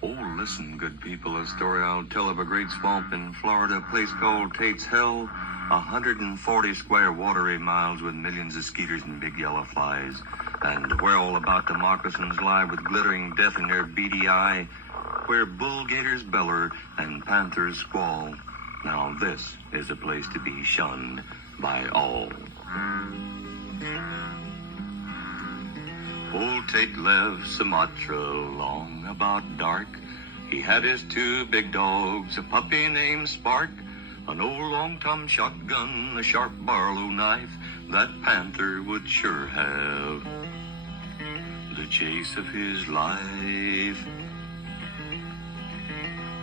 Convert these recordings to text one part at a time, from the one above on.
Oh, listen, good people, a story I'll tell of a great swamp in Florida, a place called Tate's Hell. 140 square watery miles with millions of skeeters and big yellow flies. And where all about the moccasins lie with glittering death in their beady eye, where bull gators beller and panthers squall. Now this is a place to be shunned by all. Old Tate left Sumatra long about dark. He had his two big dogs, a puppy named Spark, an old long-tom shotgun, a sharp Barlow knife that Panther would sure have the chase of his life.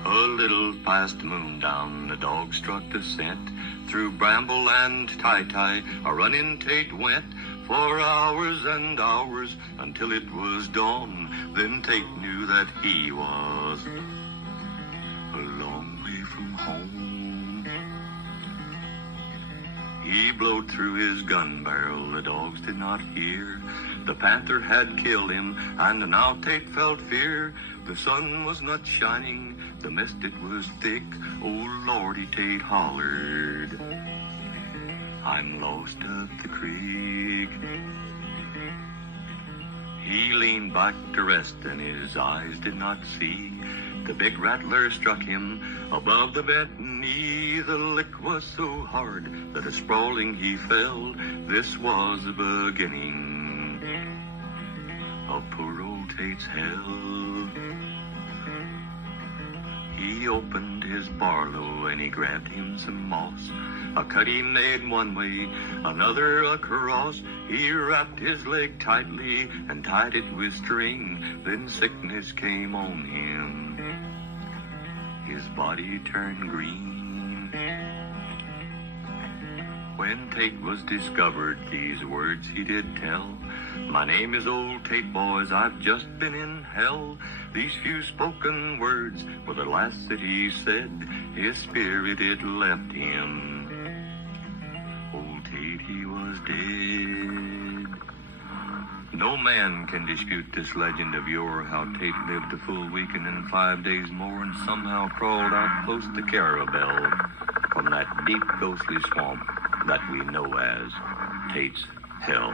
A little past moondown, the dog struck the scent. Through bramble and tie-tie, a running Tate went for hours and hours until it was dawn. Then Tate knew that he was a long way from home. He blowed through his gun barrel, the dogs did not hear. The panther had killed him, and now Tate felt fear. The sun was not shining, the mist it was thick. Oh Lordy, Tate hollered, I'm lost up the creek. He leaned back to rest, and his eyes did not see. The big rattler struck him above the bent knee. The lick was so hard that a sprawling he fell. This was the beginning of poor old Tate's hell. He opened his Barlow and he grabbed him some moss. A cut he made one way, another across. He wrapped his leg tightly and tied it with string. Then sickness came on him. His body turned green. When Tate was discovered, these words he did tell. My name is Old Tate, boys, I've just been in hell. These few spoken words were the last that he said. His spirit, it left him. Old Tate, he was dead. No man can dispute this legend of yore, how Tate lived a full week and then 5 days more and somehow crawled out close to Carrabelle from that deep ghostly swamp that we know as Tate's Hell.